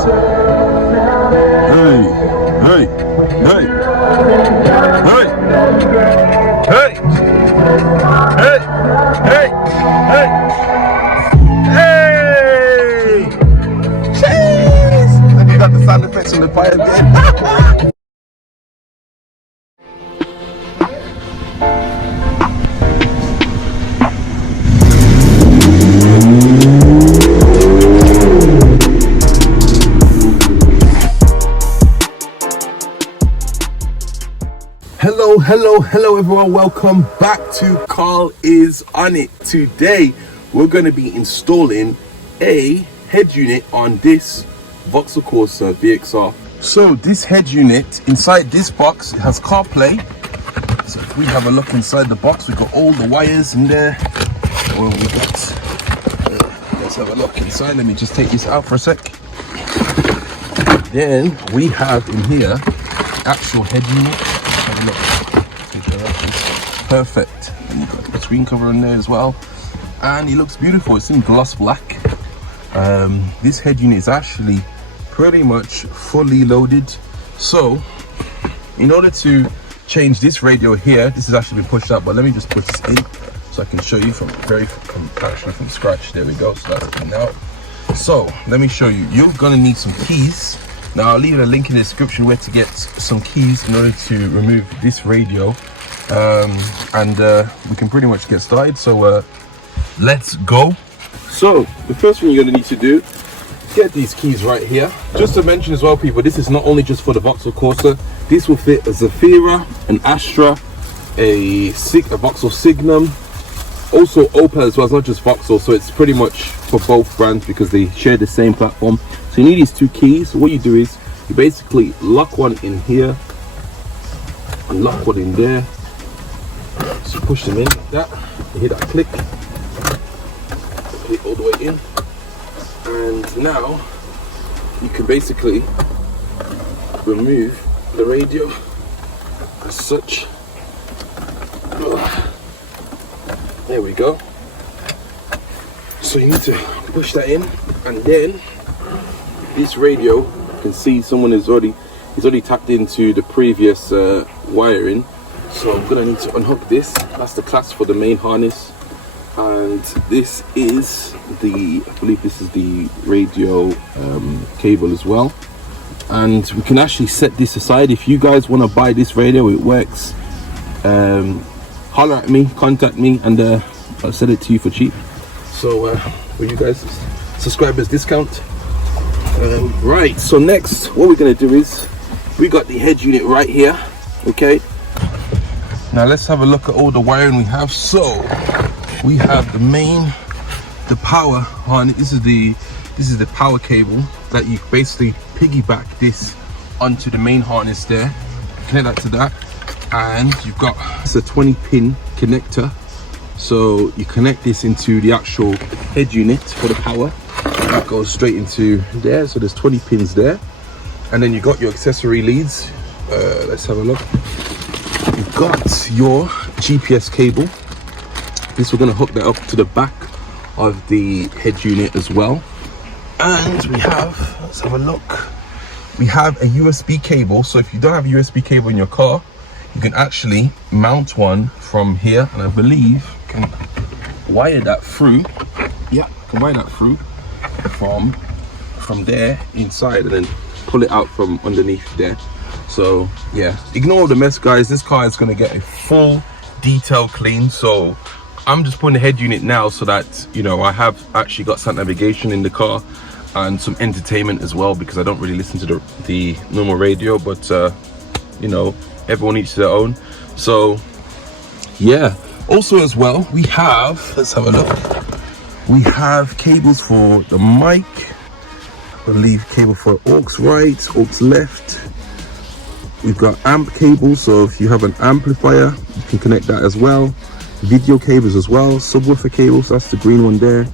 Hey, hey, hey, hey, hey, hey, hey, hey, hey! Cheese! And you got the sound effects on the fire again. Hello everyone, welcome back to Carl is on it. Today we're going to be installing a head unit on this Vauxhall Corsa VXR. So this head unit, inside this box, it has CarPlay. So if we have a look inside the box, we've got all the wires in there. What we got? Let's have a look inside. Let me just take this out for a sec. Then we have in here actual head unit. Have a look. Perfect. And you've got the screen cover on there as well, and it looks beautiful. It's in gloss black. This head unit is actually pretty much fully loaded. So in order to change this radio here, this has actually been pushed out, but let me just push this in so I can show you from actually from scratch. There we go. So that's in out. So let me show you. You're gonna need some keys. Now I'll leave a link in the description where to get some keys in order to remove this radio. We can pretty much get started, so let's go. So the first thing you're going to need to do, get these keys right here. Just to mention as well, people, this is not only just for the Vauxhall Corsa. This will fit a Zafira, an Astra, a Vauxhall Signum, also Opel as well. It's not just Vauxhall, so it's pretty much for both brands because they share the same platform. So you need these two keys. What you do is you basically lock one in here and lock one in there. So push them in like that, you hear that click, put it all the way in, and now you can basically remove the radio as such. There we go. So you need to push that in, and then this radio, you can see someone is already tapped into the previous wiring. So I'm gonna need to unhook this. That's the clasp for the main harness, and this is I believe this is the radio cable as well. And we can actually set this aside. If you guys want to buy this radio, it works. Holler at me, contact me, and I'll sell it to you for cheap. So for you guys, subscribers discount. Right. So next, what we're gonna do is we got the head unit right here. Okay. Now let's have a look at all the wiring we have. So we have the power harness. This is the power cable that you basically piggyback this onto the main harness there. Connect that to that, and you've got it's a 20-pin connector. So you connect this into the actual head unit for the power. That goes straight into there. So there's 20 pins there, and then you got your accessory leads. Let's have a look. You've got your GPS cable. This, we're going to hook that up to the back of the head unit as well. And we have, let's have a look, we have a USB cable. So if you don't have a USB cable in your car, you can actually mount one from here, and I believe you can wire that through. Yeah, you can wire that through from there inside, and then pull it out from underneath there. So yeah, ignore the mess, guys. This car is going to get a full detail clean. So I'm just putting the head unit now so that, you know, I have actually got some navigation in the car and some entertainment as well, because I don't really listen to the normal radio, but you know, everyone each to their own. So yeah, also as well, we have, let's have a look, we have cables for the mic, I believe cable for aux right, aux left. We've got amp cables, so if you have an amplifier, you can connect that as well. Video cables as well, subwoofer cables, that's the green one there.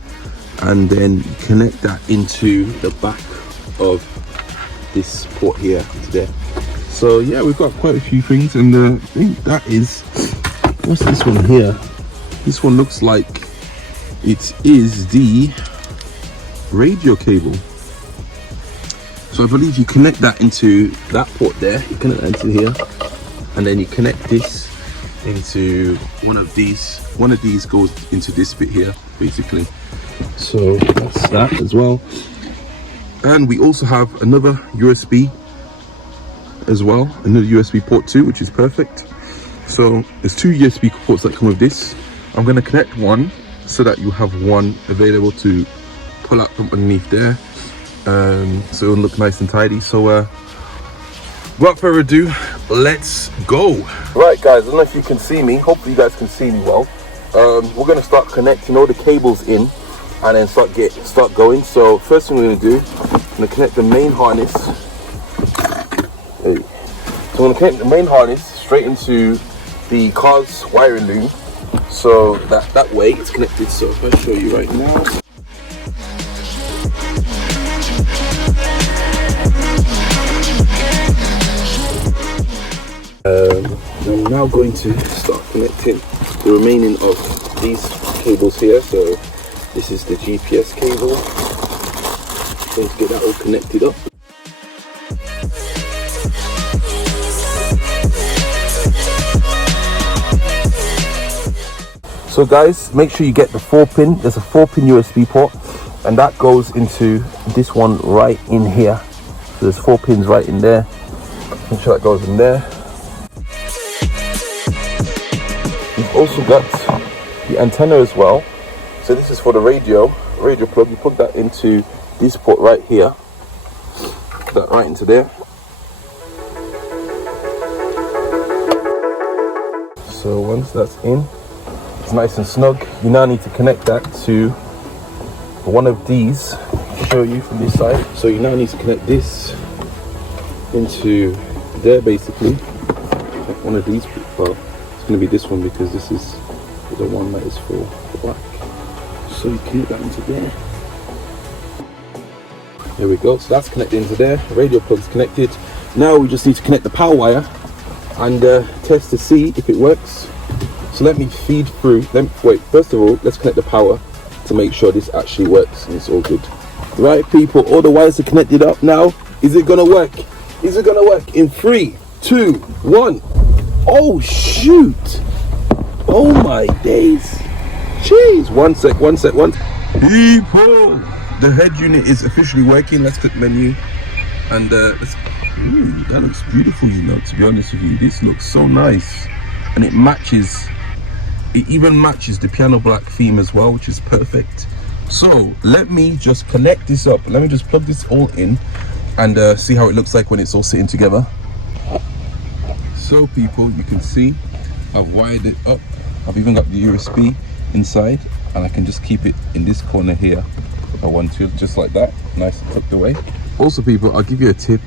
And then you connect that into the back of this port here to there. So yeah, we've got quite a few things, and I think that is, what's this one here? This one looks like it is the radio cable. So I believe you connect that into that port there, you connect that into here, and then you connect this into one of these. One of these goes into this bit here, basically. So that's that as well. And we also have another USB as well, another USB port too, which is perfect. So there's 2 USB ports that come with this. I'm going to connect one so that you have one available to pull out from underneath there, so it'll look nice and tidy. So without further ado, let's go. Right guys, I don't know if you can see me, hopefully you guys can see me well. We're going to start connecting all the cables in and then start going. So first thing we're going to do, I'm going to connect the main harness. So I'm going to connect the main harness straight into the car's wiring loom, so that way it's connected. So if I show you right now, I'm now going to start connecting the remaining of these cables here. So this is the GPS cable. I'm going to get that all connected up. So guys, make sure you get the 4-pin. There's a 4-pin USB port, and that goes into this one right in here. So there's 4 pins right in there. Make sure that goes in there. You've also got the antenna as well. So this is for the radio plug. You plug that into this port right here. Put that right into there. So once that's in, it's nice and snug. You now need to connect that to one of these. I'll show you from this side. So you now need to connect this into there, basically. Like one of these. Well, it's going to be this one because this is the one that is for black. So you connect that into there. There we go. So that's connected into there. The radio plug's connected. Now we just need to connect the power wire and test to see if it works. So let me feed through. Wait, first of all, let's connect the power to make sure this actually works and it's all good. Right people, all the wires are connected up now. Is it gonna work? Is it gonna work? In 3, 2, 1. Oh shoot! Oh my days! Jeez! One sec. People, the head unit is officially working. Let's click menu and let's. Ooh, that looks beautiful, you know, to be honest with you. This looks so nice, and it even matches the piano black theme as well, which is perfect. So let me just connect this up. Let me just plug this all in and see how it looks like when it's all sitting together. So people, you can see I've wired it up. I've even got the USB inside, and I can just keep it in this corner here if I want to, just like that, nice and tucked away. Also people, I'll give you a tip.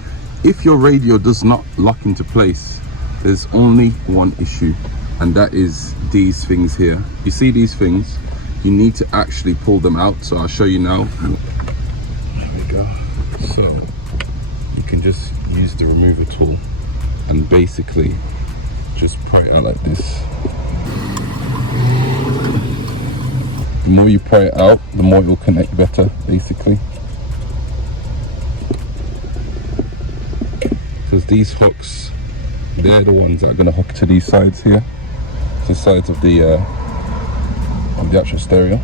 If your radio does not lock into place, there's only one issue, and that is these things here. You see these things? You need to actually pull them out. So I'll show you now. There we go. So you can just use the remover tool and basically just pry it out like this. The more you pry it out, the more it will connect better, basically. Because these hooks, they're the ones that are going to hook to these sides here, the sides of the actual stereo.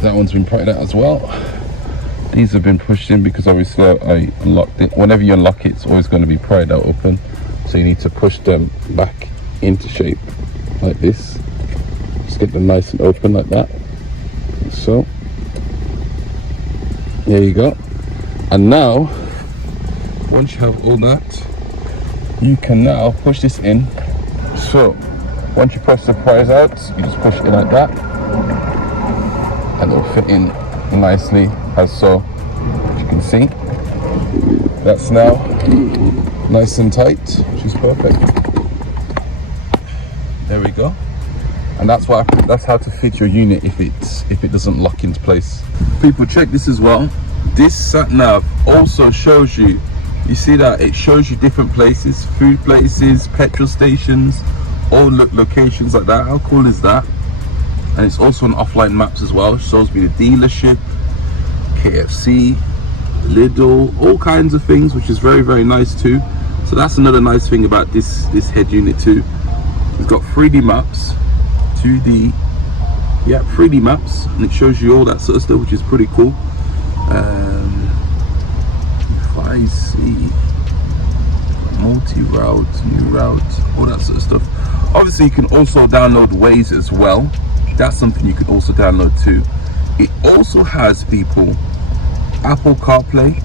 That one's been pried out as well. These have been pushed in because obviously I unlocked it. Whenever you unlock it, it's always going to be pried out open, so you need to push them back into shape like this. Just get them nice and open like that. So there you go. And now, once you have all that, you can now push this in. So once you press the prize out, you just push it in like that, and it'll fit in nicely as so. As you can see, that's now nice and tight, which is perfect. There we go. And that's how to fit your unit if it doesn't lock into place. People, check this as well. This sat nav also shows you, you see that it shows you different places, food places, petrol stations, all locations like that. How cool is that? And it's also on offline maps as well. It shows me the dealership, KFC, Lidl, all kinds of things, which is very, very nice too. So that's another nice thing about this head unit too. It's got 3D maps, 2D, yeah, 3D maps, and it shows you all that sort of stuff, which is pretty cool. If I see multi-route, new route, all that sort of stuff. Obviously you can also download Waze as well. That's something you can also download too. It also has, people, Apple Carplay,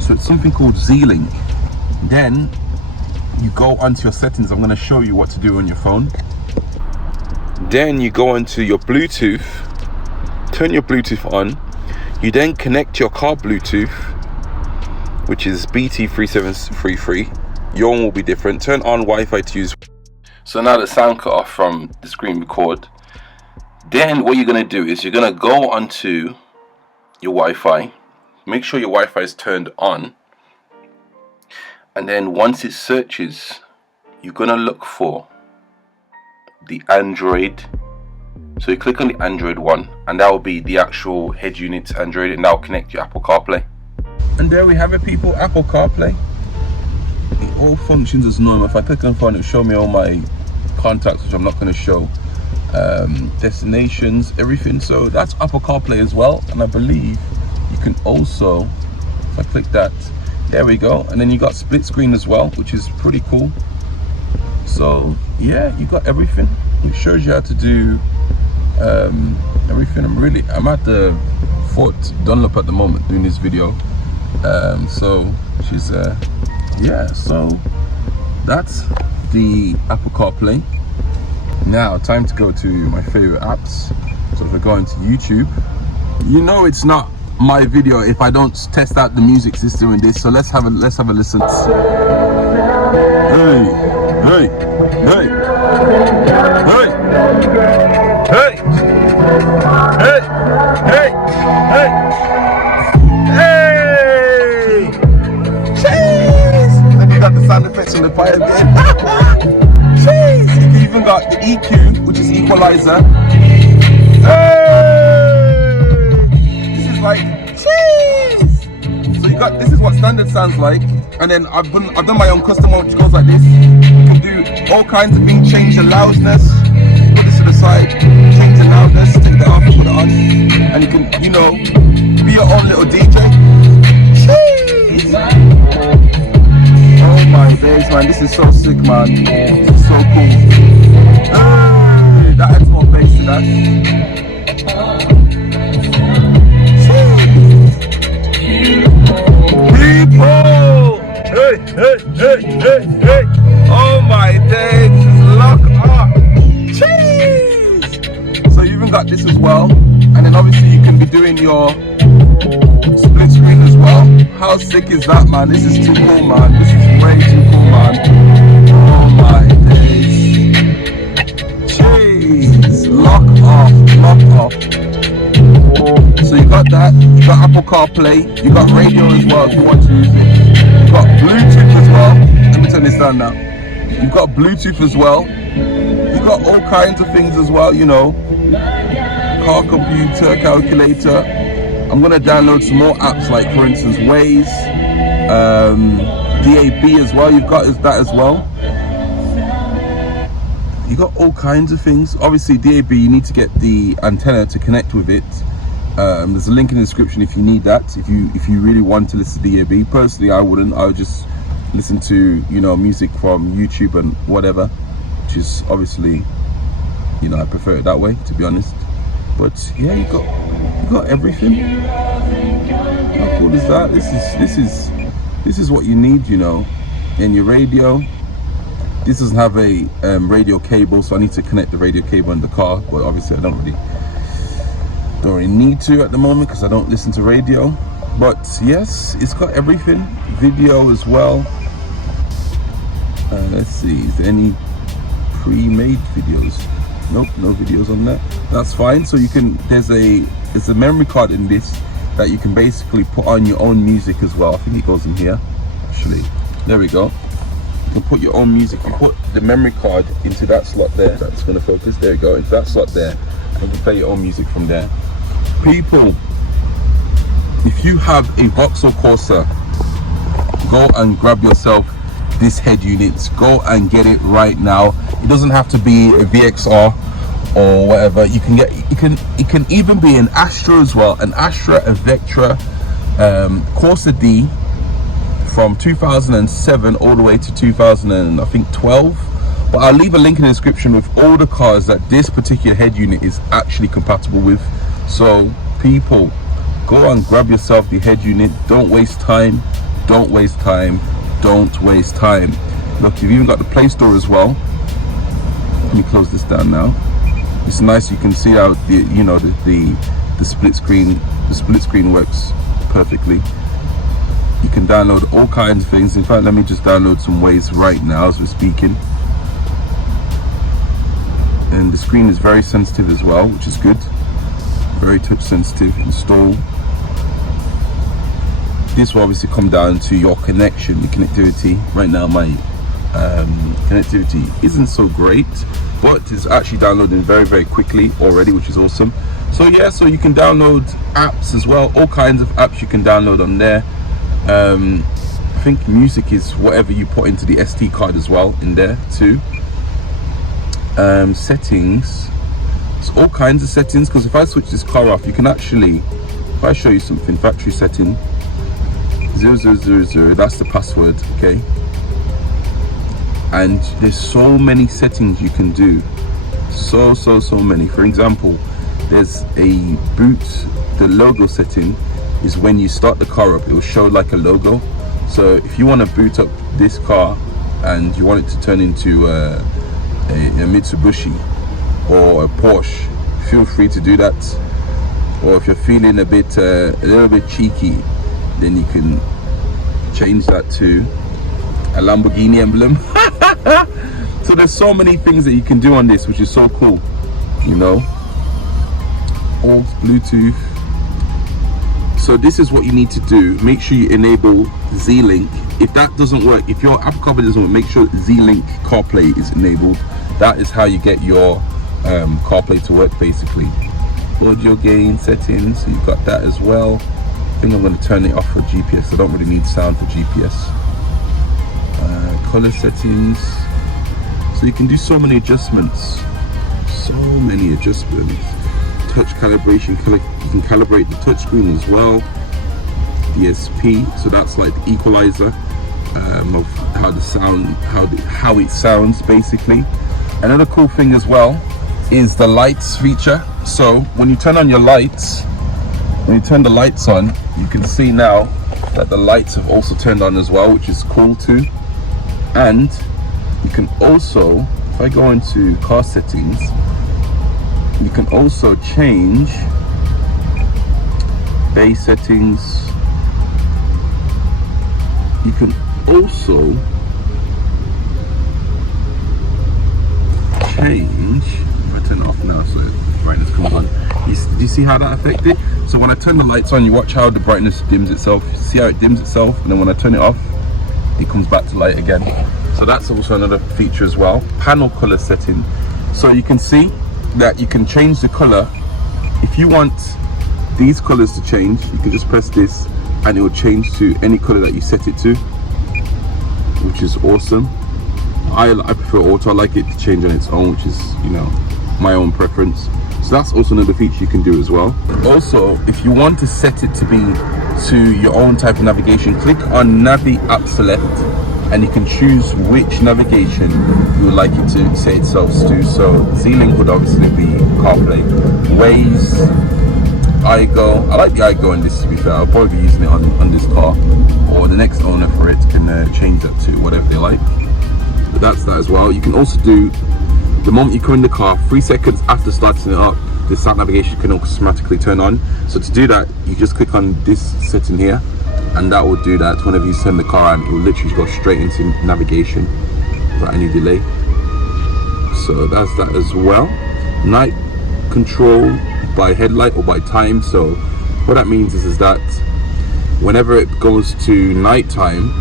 so it's something called Z-Link. Then you go onto your settings. I'm going to show you what to do on your phone. Then you go into your Bluetooth, turn your Bluetooth on. You then connect your car Bluetooth, which is BT3733. Your one will be different. Turn on Wi-Fi to use. So now the sound cut off from the screen record. Then what you're going to do is you're going to go onto your Wi-Fi. Make sure your Wi-Fi is turned on. And then once it searches, you're going to look for the Android. So you click on the Android one, and that will be the actual head unit Android, and that will connect your Apple CarPlay. And there we have it, people, Apple CarPlay. It all functions as normal. If I click on phone, it'll show me all my contacts, which I'm not going to show. Destinations, everything. So that's Apple CarPlay as well. And I believe you can also, if I click that, there we go. And then you got split screen as well, which is pretty cool. So yeah, you got everything. It shows you how to do everything. I'm at the Fort Dunlop at the moment doing this video. So she's yeah, so that's the Apple CarPlay. Now time to go to my favorite apps. So if we're going to YouTube, you know it's not my video if I don't test out the music system in this. So let's have a listen. Hey, hey, hey, hey, hey, hey, hey, hey, hey, cheese! And you got the sound effects on the fire again. Cheese! You even got the EQ, which is equalizer. This is like cheese! So you got, this is what standard sounds like. And then I've done my own custom one, which goes like this. You can do all kinds of things, change the loudness, put this to the side, change the loudness, take that off, put it on, and you can, you know, be your own little DJ. Jeez! Oh my days, man, this is so sick, man. This is so cool. That adds more bass to that. People! Hey, hey, hey, hey, hey! Oh my days, lock up! Cheese! So you even got this as well, and then obviously you can be doing your split screen as well. How sick is that, man? This is too cool, man. This is way too cool, man. Oh my days! Cheese! Lock off, lock off. So you got that, you got Apple CarPlay, you got radio as well if you want to use it. You've got Bluetooth as well. Let me turn this down now. You've got Bluetooth as well. You've got all kinds of things as well, you know. Car computer, calculator. I'm gonna download some more apps, like for instance Waze, DAB as well. You've got that as well. You got all kinds of things. Obviously DAB, you need to get the antenna to connect with it. There's a link in the description if you need that, if you really want to listen to DAB. Personally, I wouldn't. I would just listen to, you know, music from YouTube and whatever, which is obviously, you know, I prefer it that way, to be honest. But yeah, you got everything. How cool is that? This is what you need, you know. And your radio, this doesn't have a radio cable, so I need to connect the radio cable in the car, but obviously I don't really need to at the moment because I don't listen to radio. But yes, it's got everything. Video as well. Let's see, is there any pre-made videos? Nope, no videos on that. That's fine. So you can, there's a memory card in this that you can basically put on your own music as well. I think it goes in here actually. There we go. You can put your own music. You put the memory card into that slot there. That's going to focus. There you go, into that slot there. You can play your own music from there. People, if you have a Vauxhall Corsa, go and grab yourself this head unit. Go and get it right now. It doesn't have to be a VXR or whatever. You can get, it can even be an Astra as well, an Astra, a Vectra, Corsa D from 2007 all the way to 2012. But I'll leave a link in the description with all the cars that this particular head unit is actually compatible with. So people, go and grab yourself the head unit. Don't waste time. Don't waste time. Don't waste time. Look, you've even got the Play Store as well. Let me close this down now. It's nice. You can see how the, you know, the split screen, works perfectly. You can download all kinds of things. In fact, let me just download some Waze right now as we're speaking. And the screen is very sensitive as well, which is good. Very touch sensitive. Install. This will obviously come down to your connection, the connectivity. Right now my connectivity isn't so great, but it's actually downloading very quickly already, which is awesome. So yeah, so you can download apps as well, all kinds of apps you can download on there. I think music is whatever you put into the SD card as well in there too. Settings, it's all kinds of settings, because if I switch this car off, you can actually, if I show you something, factory setting 0000, that's the password, okay? And there's so many settings you can do, so many. For example, there's a boot, the logo setting is when you start the car up, it will show like a logo. So if you want to boot up this car and you want it to turn into a Mitsubishi or a Porsche, feel free to do that. Or if you're feeling a little bit cheeky, then you can change that to a Lamborghini emblem. So there's so many things that you can do on this, which is so cool, you know. All Bluetooth. So this is what you need to do. Make sure you enable Z-Link. If that doesn't work, if your Apple Carplay doesn't work, make sure Z-Link CarPlay is enabled. That is how you get your CarPlay to work, basically. Audio gain settings, so you've got that as well. I think I'm going to turn it off for GPS. I don't really need sound for GPS. Color settings. So you can do so many adjustments. So many adjustments. Touch calibration. You can calibrate the touch screen as well. DSP. So that's like the equalizer of how the sound, how it sounds, basically. Another cool thing as well is the lights feature. So when you turn on your lights, when you turn the lights on, you can see now that the lights have also turned on as well, which is cool too. And you can also, if I go into car settings, you can also change base settings. You can also change, if I turn it off now so the brightness comes on, do you see how that affected? So when I turn the lights on, you watch how the brightness dims itself. See how it dims itself, and then when I turn it off, it comes back to light again. So that's also another feature as well. Panel color setting. So you can see that you can change the color. If you want these colors to change, you can just press this and it will change to any color that you set it to, which is awesome. I prefer auto. I like it to change on its own, which is, you know, my own preference. So that's also another feature you can do as well. Also, if you want to set it to be to your own type of navigation, click on Navi App Select and you can choose which navigation you would like it to set itself to. So Z-Link would obviously be CarPlay, Waze, iGo. I like the iGo in this, to be fair. I'll probably be using it on this car, or the next owner for it can change that to whatever they like. But that's that as well. You can also do, the moment you come in the car, 3 seconds after starting it up, the sat navigation can automatically turn on. So to do that, you just click on this setting here, and that will do that. Whenever you turn the car on, it will literally go straight into navigation without any delay. So that's that as well. Night control by headlight or by time. So what that means is that whenever it goes to night time,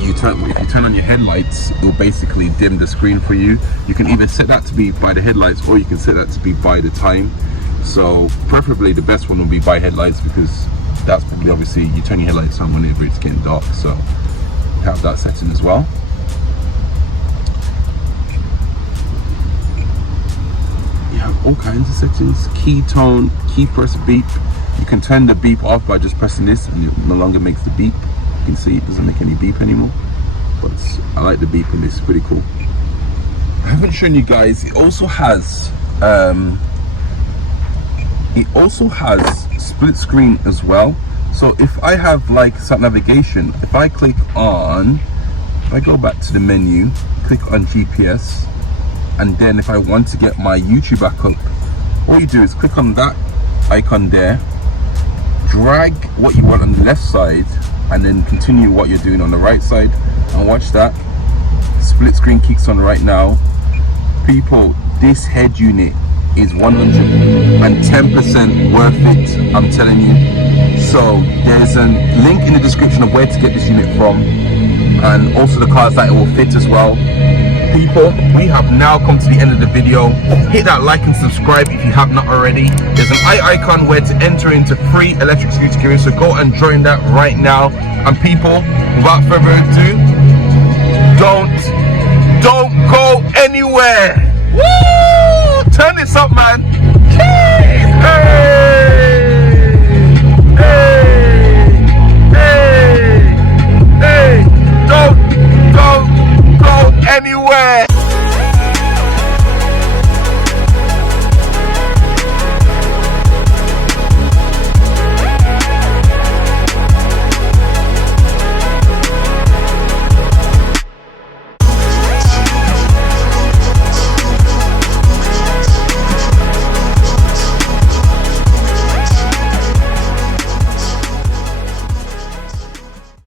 if you turn on your headlights, it will basically dim the screen for you. You can either set that to be by the headlights, or you can set that to be by the time. So preferably the best one will be by headlights, because that's probably, obviously you turn your headlights on whenever it's getting dark, so you have that setting as well. You have all kinds of settings: key tone, key press beep. You can turn the beep off by just pressing this and it no longer makes the beep. You can see it doesn't make any beep anymore, but I like the beep in this, it's pretty cool. I haven't shown you guys, it also has split screen as well. So if I have like sat navigation, if I go back to the menu, click on GPS, and then if I want to get my YouTube back up, all you do is click on that icon there, drag what you want on the left side, and then continue what you're doing on the right side, and watch that split screen kicks on right now. People, this head unit is 110% worth it, I'm telling you. So there's a link in the description of where to get this unit from, and also the cars that it will fit as well. People, we have now come to the end of the video. Hit that like and subscribe if you have not already. There's an icon where to enter into free electric scooter giveaway, so go and join that right now. And people, without further ado, don't go anywhere. Woo! Turn this up, man.